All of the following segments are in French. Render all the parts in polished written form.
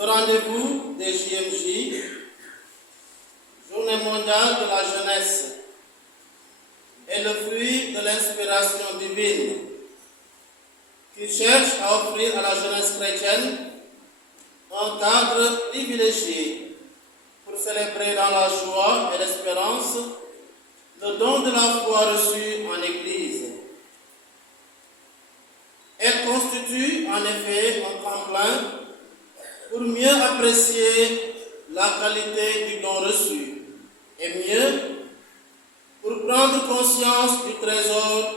Ce rendez-vous des JMJ, Journée mondiale de la jeunesse, est le fruit de l'inspiration divine qui cherche à offrir à la jeunesse chrétienne un cadre privilégié pour célébrer dans la joie et l'espérance le don de la foi reçu en Église. Elle constitue en effet un tremplin pour mieux apprécier la qualité du don reçu et mieux pour prendre conscience du trésor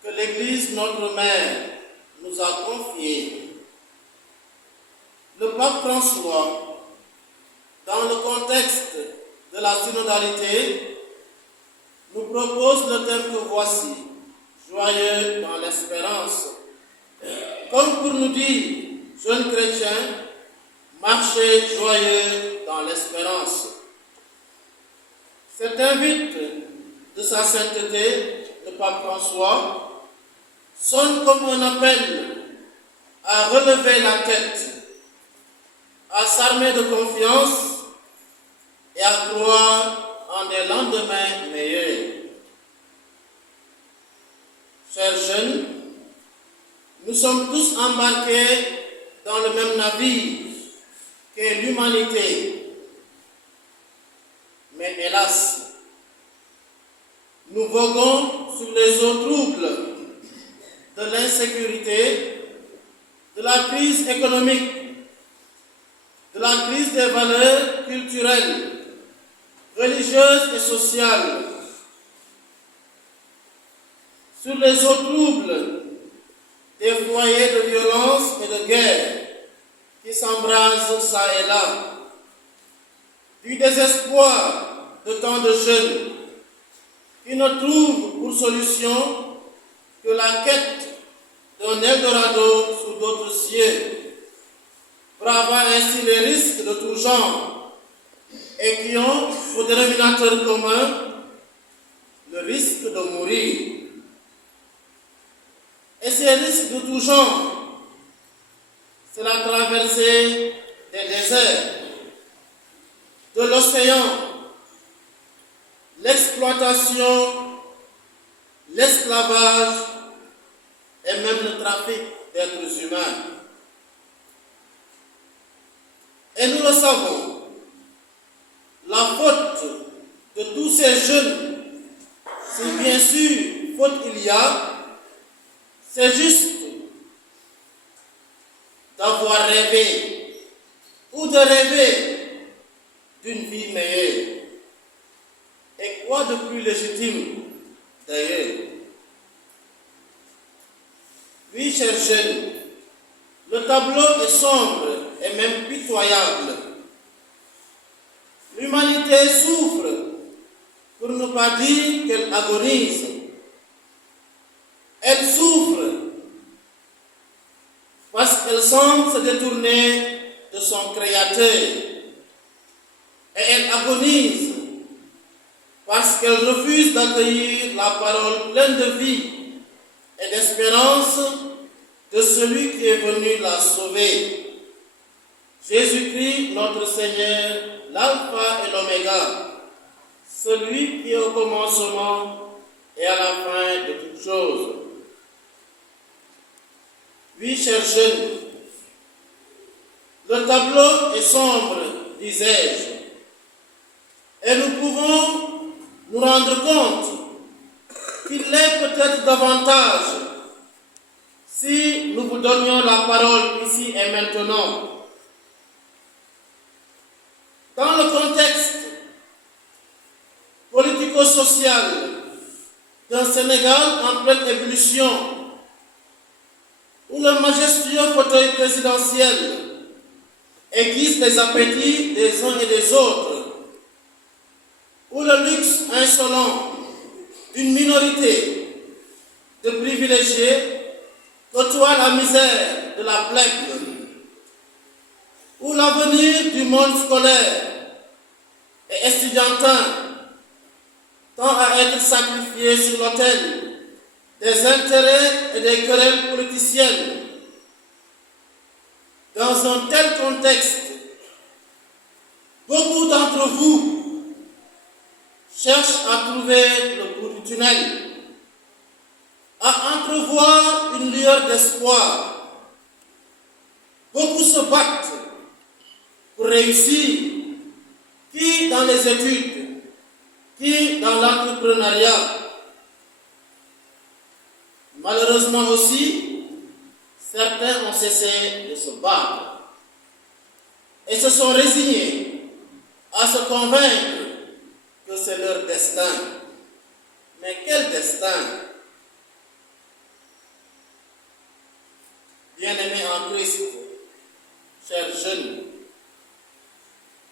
que l'Église, notre Mère, nous a confié. Le pape François, dans le contexte de la synodalité, nous propose le thème que voici, joyeux dans l'espérance. Comme pour nous dire, jeunes chrétiens, marchez joyeux dans l'espérance. Cet invite de sa sainteté, le pape François, sonne comme un appel à relever la tête, à s'armer de confiance et à croire en des lendemains meilleurs. Chers jeunes, nous sommes tous embarqués dans le même navire qu'est l'humanité. Mais hélas, nous voguons sur les eaux troubles de l'insécurité, de la crise économique, de la crise des valeurs culturelles, religieuses et sociales, sur les eaux troubles des foyers de violence et de guerre qui s'embrasent ça et là, du désespoir de tant de jeunes qui ne trouvent pour solution que la quête d'un Eldorado sous d'autres cieux, bravant ainsi les risques de tout genre et qui ont pour dénominateur commun le risque de mourir. Et ces risques de tout genre, c'est la traversée des déserts, de l'océan, l'exploitation, l'esclavage et même le trafic d'êtres humains. Et nous le savons, la faute de tous ces jeunes, si bien sûr faute il y a, c'est juste d'avoir rêvé ou de rêver d'une vie meilleure. Et quoi de plus légitime d'ailleurs? Oui, chers jeunes, le tableau est sombre et même pitoyable. L'humanité souffre, pour ne pas dire qu'elle agonise. Elle souffre parce qu'elle semble se détourner de son Créateur. Et elle agonise parce qu'elle refuse d'accueillir la parole pleine de vie et d'espérance de celui qui est venu la sauver. Jésus-Christ, notre Seigneur, l'alpha et l'oméga, celui qui est au commencement et à la fin de toutes choses. Oui, chers jeunes, le tableau est sombre, disais-je, et nous pouvons nous rendre compte qu'il l'est peut-être davantage si nous vous donnions la parole ici et maintenant. Dans le contexte politico-social d'un Sénégal en pleine ébullition, où le majestueux fauteuil présidentiel aiguise les appétits des uns et des autres, où le luxe insolent d'une minorité de privilégiés côtoie la misère de la plèbe, où l'avenir du monde scolaire et estudiantin tend à être sacrifié sur l'autel des intérêts et des querelles politiciennes. Dans un tel contexte, à entrevoir une lueur d'espoir. Beaucoup se battent pour réussir, qui dans les études, qui dans l'entrepreneuriat. Malheureusement aussi, certains ont cessé de se battre et se sont résignés à se convaincre que c'est leur destin. Mais quel destin? Bien-aimés en Christ, chers jeunes,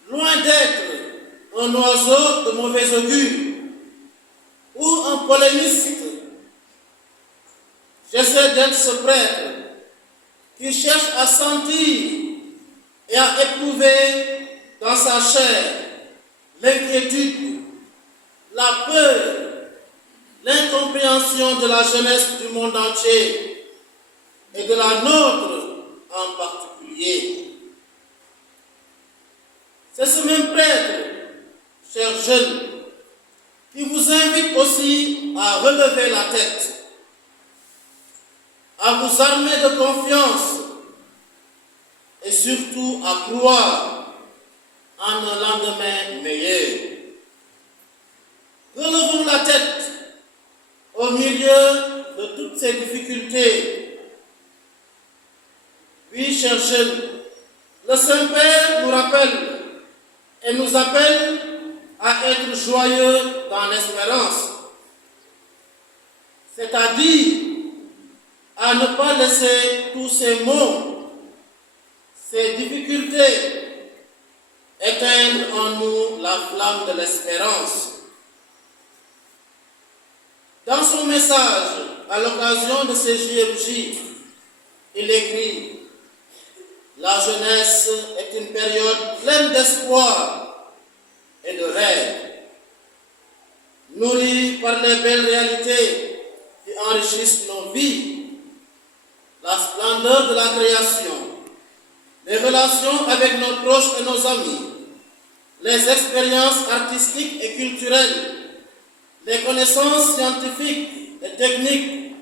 loin d'être un oiseau de mauvais augure ou un polémiste, j'essaie d'être ce prêtre qui cherche à sentir et à éprouver dans sa chair l'inquiétude, la peur, l'incompréhension de la jeunesse du monde entier et de la nôtre en particulier. C'est ce même prêtre, chers jeunes, qui vous invite aussi à relever la tête, à vous armer de confiance et surtout à croire en un lendemain meilleur. Relevons la tête au milieu de toutes ces difficultés. Oui, chers jeunes, le Saint-Père nous rappelle et nous appelle à être joyeux dans l'espérance, c'est-à-dire à ne pas laisser tous ces maux, ces difficultés éteindre en nous la flamme de l'espérance. Dans son message à l'occasion de ces JMJ, il écrit: la jeunesse est une période pleine d'espoir et de rêves, nourrie par les belles réalités qui enrichissent nos vies, la splendeur de la création, les relations avec nos proches et nos amis, les expériences artistiques et culturelles, les connaissances scientifiques et techniques,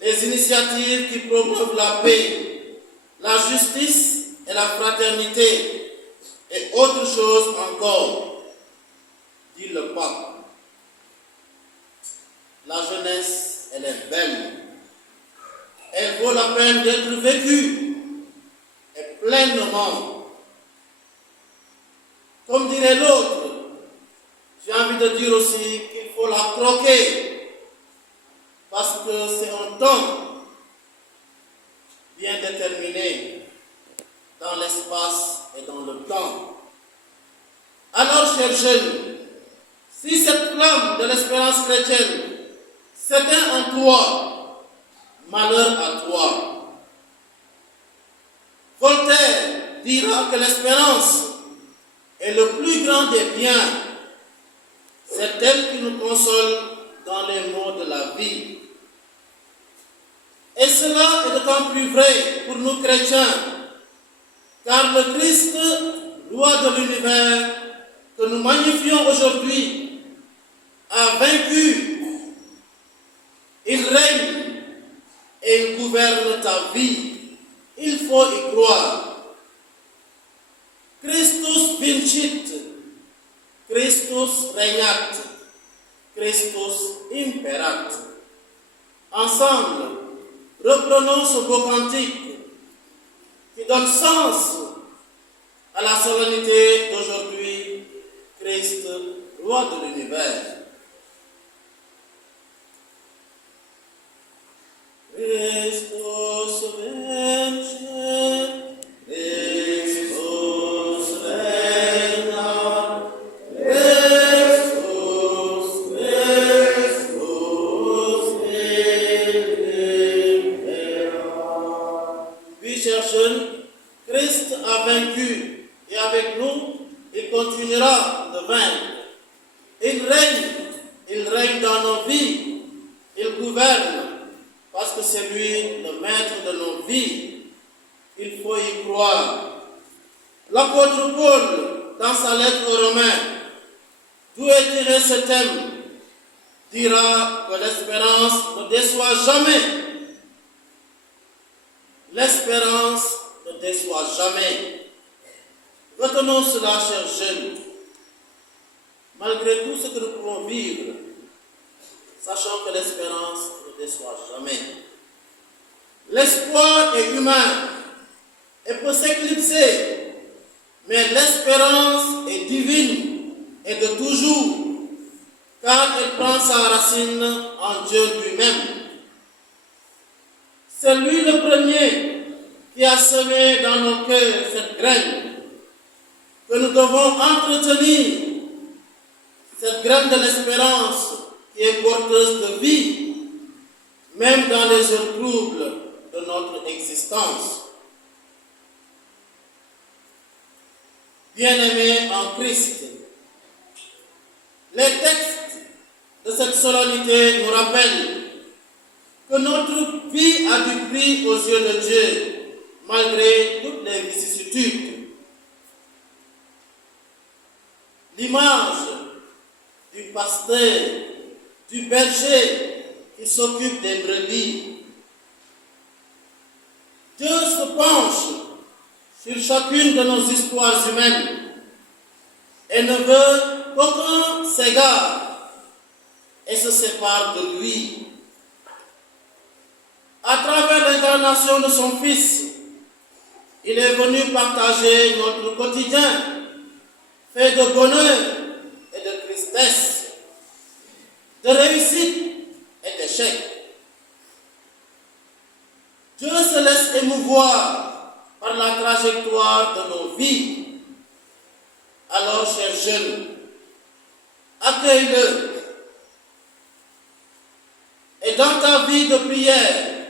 les initiatives qui promeuvent la paix, la justice et la fraternité, et autre chose encore, dit le pape. La jeunesse, elle est belle. Elle vaut la peine d'être vécue et pleinement. Comme dirait l'autre, j'ai envie de dire aussi qu'il faut la croquer parce que c'est un temps bien déterminé dans l'espace et dans le temps. Alors, chers jeunes, si cette flamme de l'espérance chrétienne s'éteint en toi, malheur à toi. Voltaire dira que l'espérance est le plus grand des biens. C'est elle qui nous console dans les maux de la vie. Et cela est d'autant plus vrai pour nous chrétiens, car le Christ, loi de l'univers, que nous magnifions aujourd'hui, a vaincu. Il règne et il gouverne ta vie. Il faut y croire. Christus vincit, Christus regnat, Christus imperat. Ensemble, reprenons ce beau cantique qui donne sens à la solennité d'aujourd'hui. Christ, roi de l'univers. Christus vincit, Christus regnat, Christus imperat. Oui, chers jeunes, Christ a vaincu et avec nous, il continuera de vaincre. Il règne dans nos vies, il gouverne. Parce que c'est lui le maître de nos vies. Il faut y croire. L'apôtre Paul, dans sa lettre aux Romains, d'où est tiré ce thème? dira que l'espérance ne déçoit jamais. L'espérance ne déçoit jamais. Retenons cela, chers jeunes. Malgré tout ce que nous pouvons vivre, sachant que l'espérance ne déçoit jamais. L'espoir est humain et peut s'éclipser, mais l'espérance est divine et de toujours, car elle prend sa racine en Dieu lui-même. C'est lui le premier qui a semé dans nos cœurs cette graine que nous devons entretenir, cette graine de l'espérance qui est porteuse de vie, même dans les heures troubles de notre existence. Bien-aimés en Christ, les textes de cette solennité nous rappellent que notre vie a du prix aux yeux de Dieu, malgré toutes les vicissitudes. L'image du pasteur, du berger qui s'occupe des brebis. Dieu se penche sur chacune de nos histoires humaines et ne veut qu'aucun s'égare et se sépare de lui. À travers l'incarnation de son Fils, il est venu partager notre quotidien, fait de bonheur et de tristesse, de réussite et d'échec. Dieu se laisse émouvoir par la trajectoire de nos vies. Alors, chers jeunes, accueille-le. Et dans ta vie de prière,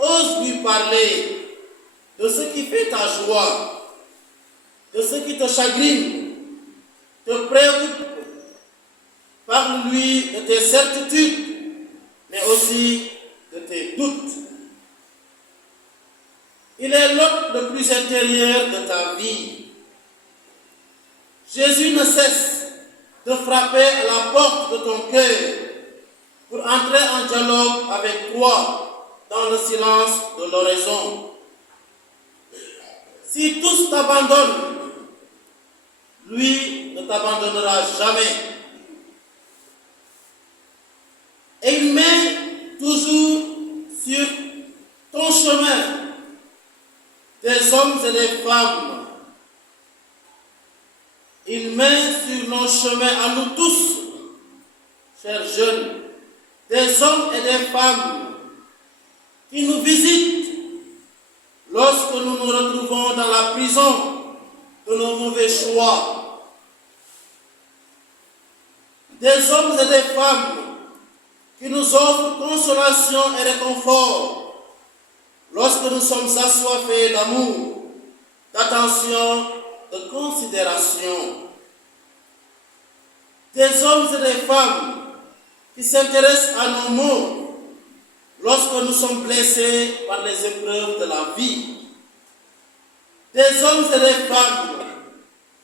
ose lui parler de ce qui fait ta joie, de ce qui te chagrine, te préoccupe. Parle-lui de tes certitudes, mais aussi de tes doutes. Il est l'hôte le plus intérieur de ta vie. Jésus ne cesse de frapper à la porte de ton cœur pour entrer en dialogue avec toi dans le silence de l'oraison. Si tous t'abandonnent, lui ne t'abandonnera jamais. Et il met toujours sur ton chemin des hommes et des femmes. Il met sur nos chemins à nous tous, chers jeunes, des hommes et des femmes qui nous visitent lorsque nous nous retrouvons dans la prison de nos mauvais choix. Des hommes et des femmes qui nous offrent consolation et réconfort lorsque nous sommes assoiffés d'amour, d'attention, de considération. Des hommes et des femmes qui s'intéressent à nos maux lorsque nous sommes blessés par les épreuves de la vie. Des hommes et des femmes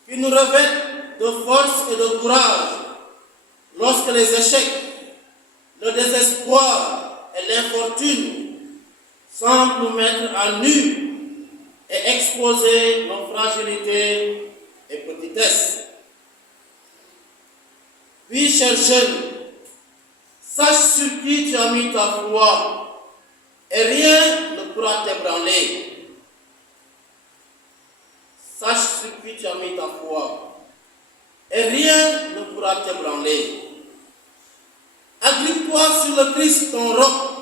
qui nous revêtent de force et de courage lorsque les échecs, le désespoir et l'infortune semblent nous mettre à nu et exposer nos fragilités et petitesses. Puis, chers jeunes, sache sur qui tu as mis ta foi et rien ne pourra t'ébranler. Sache sur qui tu as mis ta foi et rien ne pourra t'ébranler. Agrippe-toi sur le Christ, ton roc,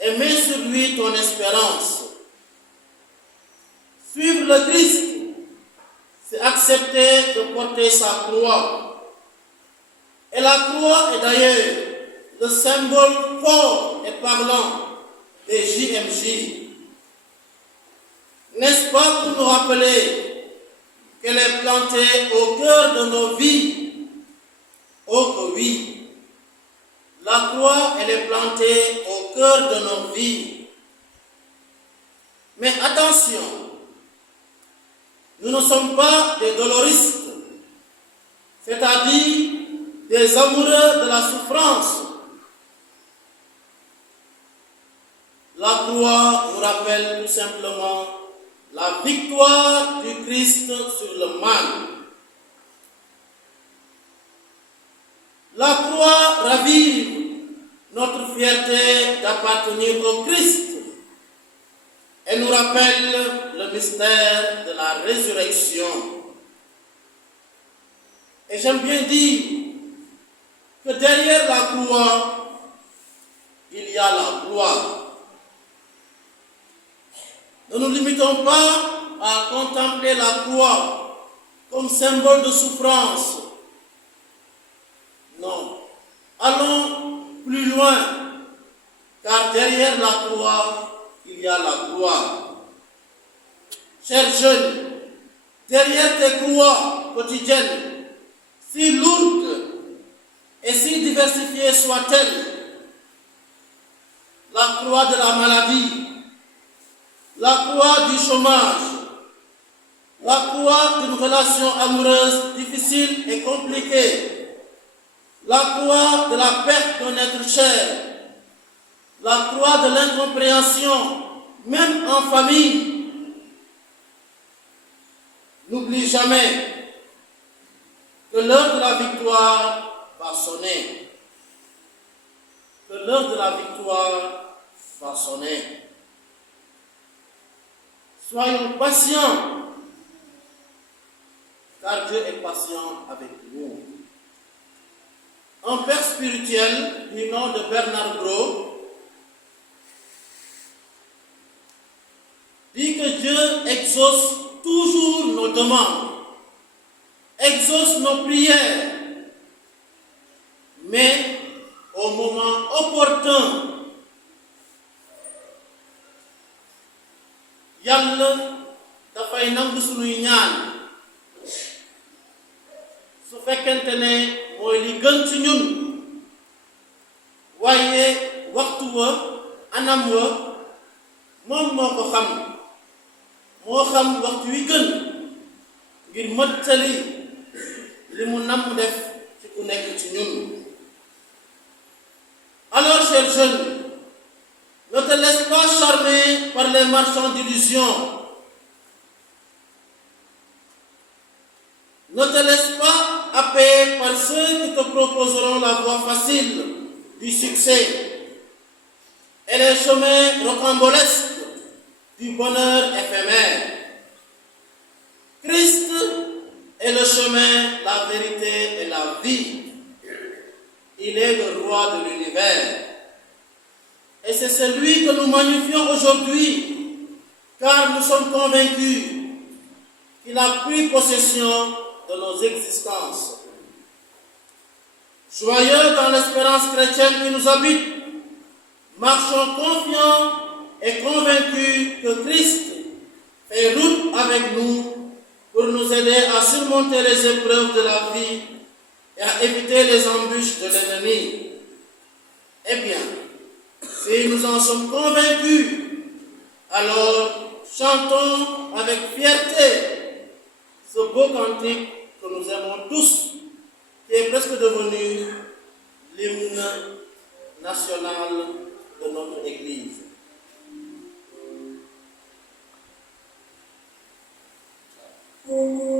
et mets sur lui ton espérance. Suivre le Christ, c'est accepter de porter sa croix. Et la croix est d'ailleurs le symbole fort et parlant des JMJ. N'est-ce pas pour nous rappeler qu'elle est plantée au cœur de nos vies? Oh que oui! La croix, elle est plantée au cœur de nos vies. Mais attention, nous ne sommes pas des doloristes, c'est-à-dire des amoureux de la souffrance. La croix nous rappelle tout simplement la victoire du Christ sur le mal. La croix ravive notre fierté d'appartenir au Christ et nous rappelle le mystère de la résurrection. Et j'aime bien dire que derrière la croix, il y a la gloire. Ne nous limitons pas à contempler la croix comme symbole de souffrance. Non, allons plus loin, car derrière la croix, il y a la gloire. Chers jeunes, derrière tes croix quotidiennes, si lourdes et si diversifiées soient-elles, la croix de la maladie, la croix du chômage, la croix d'une relation amoureuse difficile et compliquée, la croix de la perte d'un être cher, la croix de l'incompréhension, même en famille. N'oublie jamais que l'heure de la victoire va sonner. Que l'heure de la victoire va sonner. Soyons patients, car Dieu est patient avec nous. Un père spirituel du nom de Bernard Gros dit que Dieu exauce toujours nos demandes, exauce nos prières, mais au moment opportun. Yàlla dafay nangu sunuy ñaan su fekkente ne mooy li gën ci ñun, waaye waxtu wa anam wa moom moo ko xam, moo xam waxtu wi gën ngir mëttali li mu namm def ci ku nekk ci ñun. Alors, chers jeunes, ne te laisse pas charmer par les marchands d'illusions. Ne te laisse pas happer par ceux qui te proposeront la voie facile du succès et les chemins rocambolesques du bonheur éphémère. Christ est le chemin, la vérité et la vie. Il est le roi de l'univers. Et c'est celui que nous magnifions aujourd'hui, car nous sommes convaincus qu'il a pris possession de nos existences. Joyeux dans l'espérance chrétienne qui nous habite, marchons confiants et convaincus que Christ fait route avec nous pour nous aider à surmonter les épreuves de la vie et à éviter les embûches de l'ennemi. Eh bien, si nous en sommes convaincus, alors chantons avec fierté ce beau cantique que nous aimons tous, qui est presque devenu l'hymne national de notre Église. Oh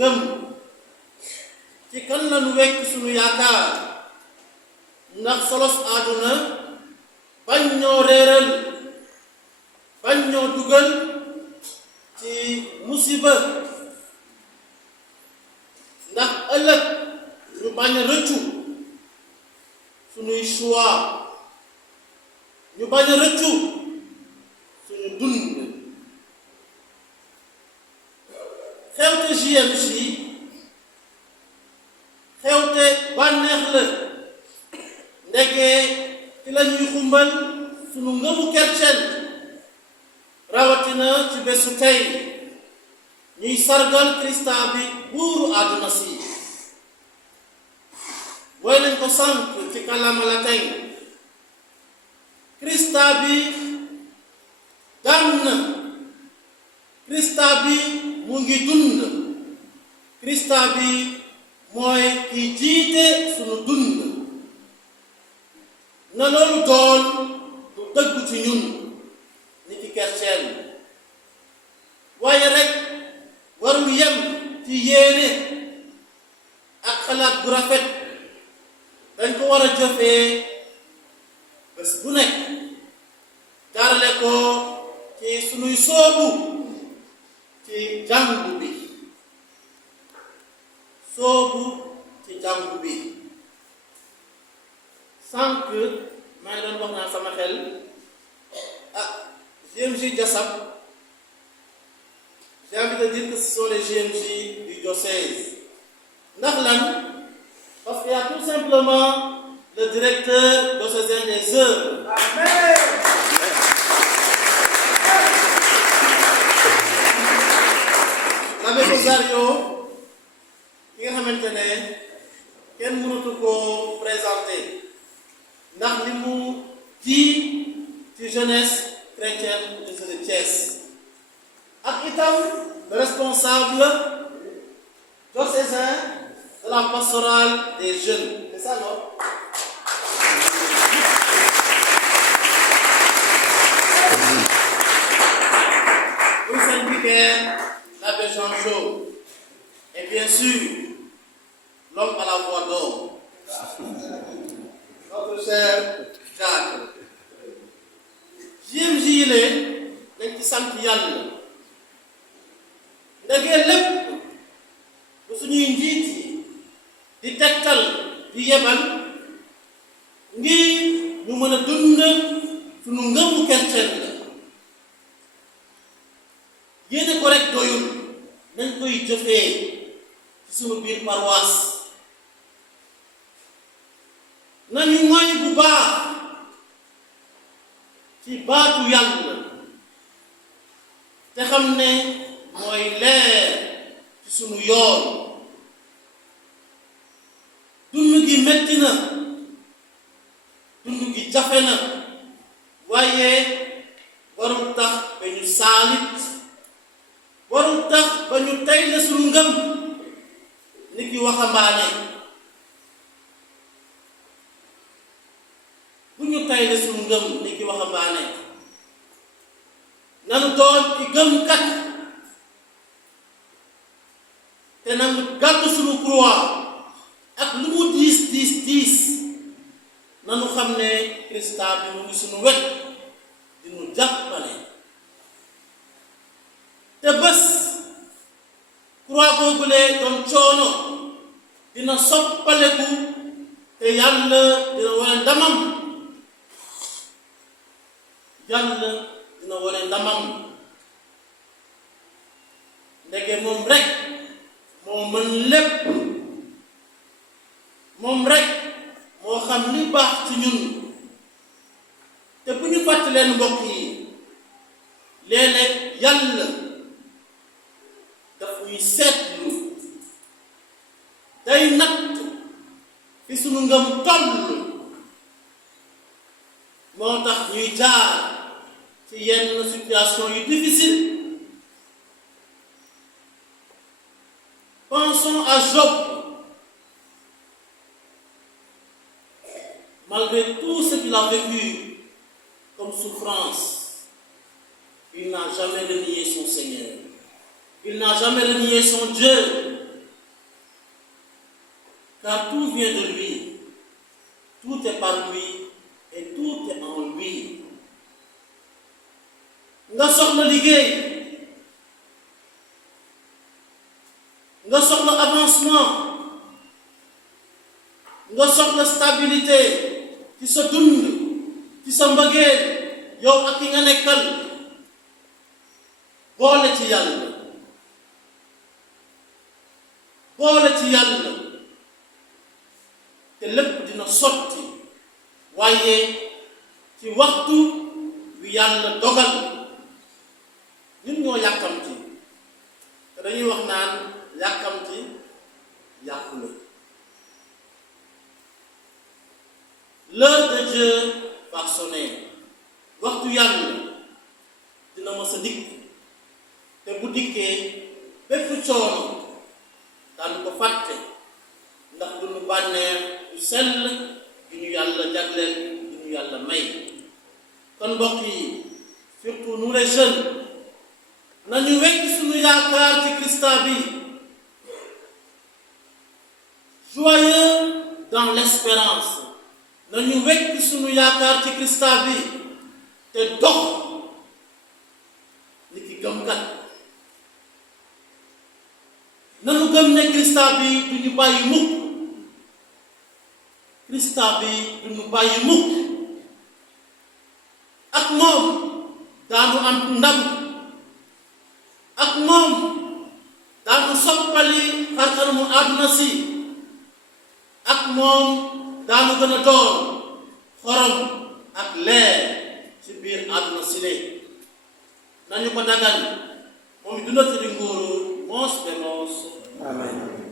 ngëm ci kan la nu wekk sunu yaakaar ndax solos àdduna bañ ñoo réeral bañ ñoo dugal ci musiba ndax ëllëg ñu bañ a rëccu sunuy choix ñu bañ a rëccu suñu dund xewte JMJ xewte bànneex la ndegee ci la ñuy xumbal sunu ngëmu kercen rawatina ci bésu tey ñuy sargal Krista bi buuru àdduna si woy nañ ko sànq ci kàllaama latin Krista bi daan na Krista bi mu ngi dund Krista bi mooy ki jiite sunu dund na loolu doon du dëggu ci ñun ni ki kerceen waaye rek warul yem ci yéene ak xalaat bu rafet dañ ko war a jëfee bés bu nekk jaarale ko ci sunuy soobu ci jàngu bi soobu ci jàngu bi sànq maa ngi doon wax naa sama xel JMJ Diassap, j'ai envie de dire que ce sont les JMJ du diocèse. Ndax lan parce qu'il y a tout simplement le directeur diocésain des œuvres. Amen. L'abbé Rosario ki nga xamante ne kenn mënatu koo présenter ndax li mu ji ci jeunesse chrétienne de Thiès ak itam le responsable diocésain de la pastorale des jeunes. C'est ça, non? Louis Saint-Piquet, l'abbé Jean-Jo, et bien sûr, l'homme à la voix d'or, notre cher Jacques. JMJ yi leen dañ ci sant yàlla ndegee lépp bu suñuy njiit yi di tegtal di yebal ngir ñu mën a dund suñu ngëmu kercen la yéene ko rek doyul nañ koy jëfee ci suñu biir paroisse nañu moy bu baax ci baatu yàlla te xam ne mooy leer ci sunu yoon dund gi metti na dund gi jafe na waaye warul tax ba ñu saalit warul tax ba ñu tey la sunu ngëm ni ki waxambaane bu ñu tey la sunu ngëm ni ki waxambaane nanu doon ci gëm kat te nangu gàddu sunu croix ak lu mu diis diis diis nanu xam ne Krista bi mu ngi sunu wet di nu jàppale te bés croix boobulee doon coono dina soppaleku te yàlla dina wane ndamam yàlla dina wane ndamam ndege moom rek moo mën lépp moom rek moo xam li baax ci ñun te bu ñu fàttali leen mbokk yi léeg-léeg yàlla daf ñuy seetlu day natt fi sunu ngëm toll moo tax ñuy jaar ci yenn situation yu difficile. Pensons à Job. Malgré tout ce qu'il a vécu comme souffrance, il n'a jamais renié son Seigneur. Il n'a jamais renié son Dieu. vient de lui, tout est par lui et tout est en lui. Nga soxla liggéey, nga soxla avancement, nga soxla stabilité ci sa dund, ci sa mbëggeel yow ak ki nga nekkal, boole ci yàlla, boole ci yàlla te lépp dina sotti. waaye ci waxtu wi yàlla dogal ñun ñoo yàkkamti te dañuy wax naan yàkkamti yàqule. L'heure de Dieu va sonner. waxtu yàlla dina mës a dikk te bu dikkee bépp coono daan ko fàtte ndax du nu bànneex du sell di ñu yàlla jagleel di ñu yàlla may. kon mbokk yi surtout nous les jeunes nañu wekk suñu yaakaar ci Christa bi, joyeux dans l'espérance. nañu wekk suñu yaakaar ci Christa bi te dox ni ki gëmkat. nanu gëm ne Christa bi du ñu bàyyi mukk, Christa bi du ñu bàyyi mukk. ak moom daanu am ndam, ak moom daanu soppali xarkanamu àdduna si, ak moom daanu gën a door xorom ak leer ci biir àdduna si ne. nañu ko dagal moom duna tëddi nguuru moos be moos. Amen.